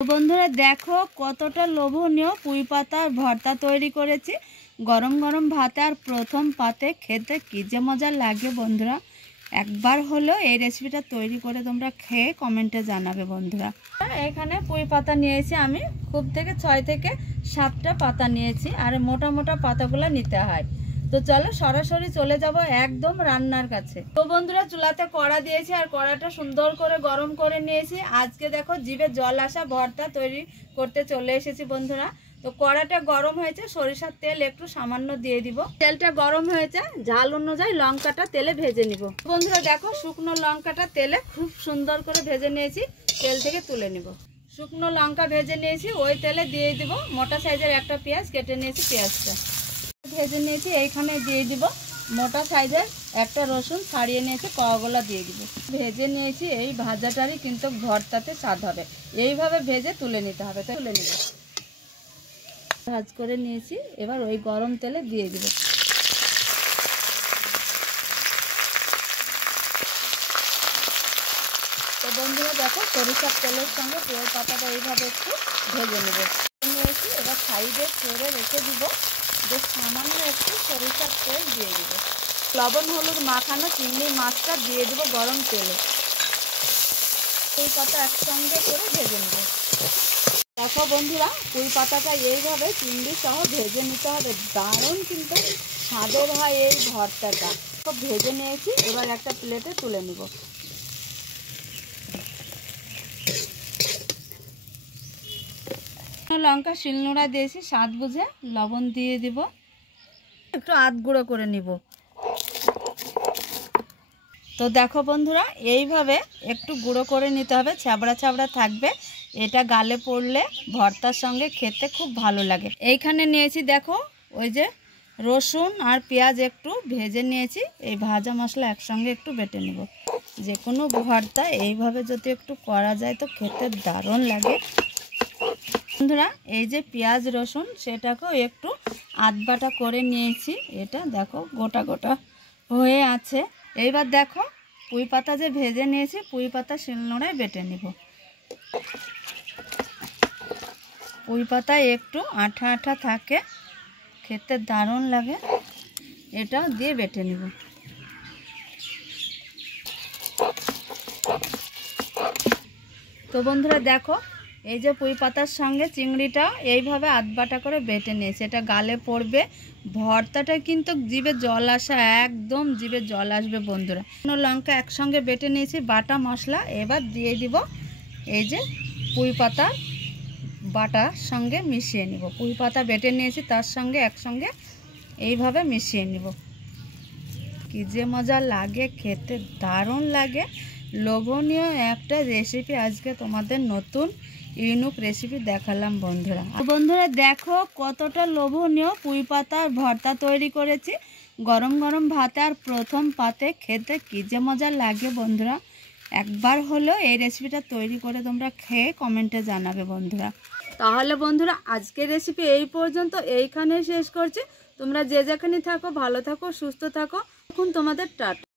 বন্ধুরা দেখো কতটা লোভনীয় পুঁই পাতার ভর্তা তৈরি করেছি। গরম গরম ভাতে আর প্রথম পাতে খেতে কি যে মজা লাগে বন্ধুরা। একবার হলো এই রেসিপিটা তৈরি করে তোমরা খেয়ে কমেন্টে জানাবে বন্ধুরা। এখানে পুঁই পাতা নিয়েছি আমি, খুব থেকে 6 থেকে 7টা পাতা নিয়েছি, আর মোটা মোটা পাতাগুলো নিতে হয়। তো চলো সরাসরি চলে যাব একদম রান্নার কাছে। তো বন্ধুরা চুলাতে কড়া দিয়েছি আর কড়াটা সুন্দর করে গরম করে নিয়েছি। আজকে দেখো জিভে জল আসা ভর্তা তৈরি করতে চলে এসেছি বন্ধুরা। তো কড়াটা গরম হয়েছে, সরিষার তেল একটু সামান্য দিয়ে দিব। তেলটা গরম হয়েছে, ঝাল অনুযায়ী লঙ্কাটা তেলে ভেজে নিব। বন্ধুরা দেখো শুকনো লঙ্কাটা তেলে খুব সুন্দর করে ভেজে নিয়েছি, তেল থেকে তুলে নিব। শুকনো লঙ্কা ভেজে নিয়েছি, ওই তেলে দিয়ে দিব মোটা সাইজের একটা পেঁয়াজ কেটে নিয়েছি। পেঁয়াজটা ভেজে নিয়েছি, এইখানে দিয়ে দিব মোটা সাইজের একটা রসুন ছাড়িয়ে নিয়েছি, কগুলো দিয়ে দিব। ভেজে নিয়েছি, এই ভাজাটারই কিন্তু ভর্তাতে স্বাদ হবে। এইভাবে ভেজে তুলে নিতে হবে। তুলে নিব, ভাজ করে নিয়েছি, এবার ওই গরম তেলে দিয়ে দিব। তো বন্ধুরা দেখো সরিষার তেলের সঙ্গে পুঁই পাতাটা এইভাবে একটু ভেজে নেব নিয়েছি। এবার সাইডে ছেড়ে রেখে দিব, যে সামান্য একটু সরিষার তেল দিয়ে দিব। লবণ হলুদ মাখানো চিংড়ি মাছটা দিয়ে দিব গরম তেলে। পুঁই পাতা একসঙ্গে করে ভেজে নেব। দেখো বন্ধুরা পুঁই পাতাটা এইভাবে চিংড়ি সহ ভেজে নিতে হবে, দারুণ কিন্তু স্বাদের হয় এই ভর্তাটা। সব ভেজে নিয়েছি, এবার একটা প্লেটে তুলে নিব। লঙ্কা শিলনোড়া দিয়েছি, স্বাদ বুঝে লবণ দিয়ে দিব, একটু আধ গুঁড়ো করে নিব। তো দেখো বন্ধুরা এইভাবে একটু গুঁড়ো করে নিতে হবে, ছ্যাবড়া ছ্যাবড়া থাকবে। এটা গালে পড়লে ভর্তার সঙ্গে খেতে খুব ভালো লাগে। এইখানে নিয়েছি দেখো ওই যে রসুন আর পেঁয়াজ একটু ভেজে নিয়েছি, এই ভাজা মশলা একসঙ্গে একটু বেটে নেব। যে কোনো ভর্তা এইভাবে যদি একটু করা যায় তো খেতে দারুণ লাগে বন্ধুরা। এই যে পেঁয়াজ রসুন সেটাকেও একটু আধবাটা করে নিয়েছি। এটা দেখো গোটা গোটা হয়ে আছে। এইবার দেখো পুঁই পাতা যে ভেজে নিয়েছি, পুঁই পাতা শিলনোড়ায় বেটে নিব। পুঁই পাতায় একটু আঠা আঠা থাকে, খেতে দারুণ লাগে। এটা দিয়ে বেটে নিব। তো বন্ধুরা দেখো এই যে পুঁই পাতার সঙ্গে চিংড়িটা এইভাবে আধবাটা করে বেটে নিয়েছি, এটা গালে পড়বে। ভর্তাটা কিন্তু জিভে জল আসা, একদম জিভে জল আসবে বন্ধুরা। লঙ্কা একসঙ্গে বেটে নিয়েছি, বাটা মশলা এবার দিয়ে দিব এই যে পুঁই পাতা বাটার সঙ্গে মিশিয়ে নিব। পুঁই পাতা বেটে নিয়েছি তার সঙ্গে একসঙ্গে এইভাবে মিশিয়ে নিব। কি যে মজা লাগে খেতে, দারুণ লাগে। লোভনীয় একটা রেসিপি আজকে তোমাদের নতুন ইউনিক রেসিপি দেখালাম বন্ধুরা। বন্ধুরা দেখো কতটা লোভনীয় পুঁই পাতার ভর্তা তৈরি করেছি। গরম গরম ভাতে আর প্রথম পাতে খেতে কি যে মজা লাগে বন্ধুরা। একবার হলো এই রেসিপিটা তৈরি করে তোমরা খেয়ে কমেন্টে জানাবে বন্ধুরা। তাহলে বন্ধুরা আজকের রেসিপি এই পর্যন্ত, এইখানে শেষ করছি। তোমরা যে যেখানে থাকো ভালো থাকো, সুস্থ থাকো। এখন তোমাদের টাটা।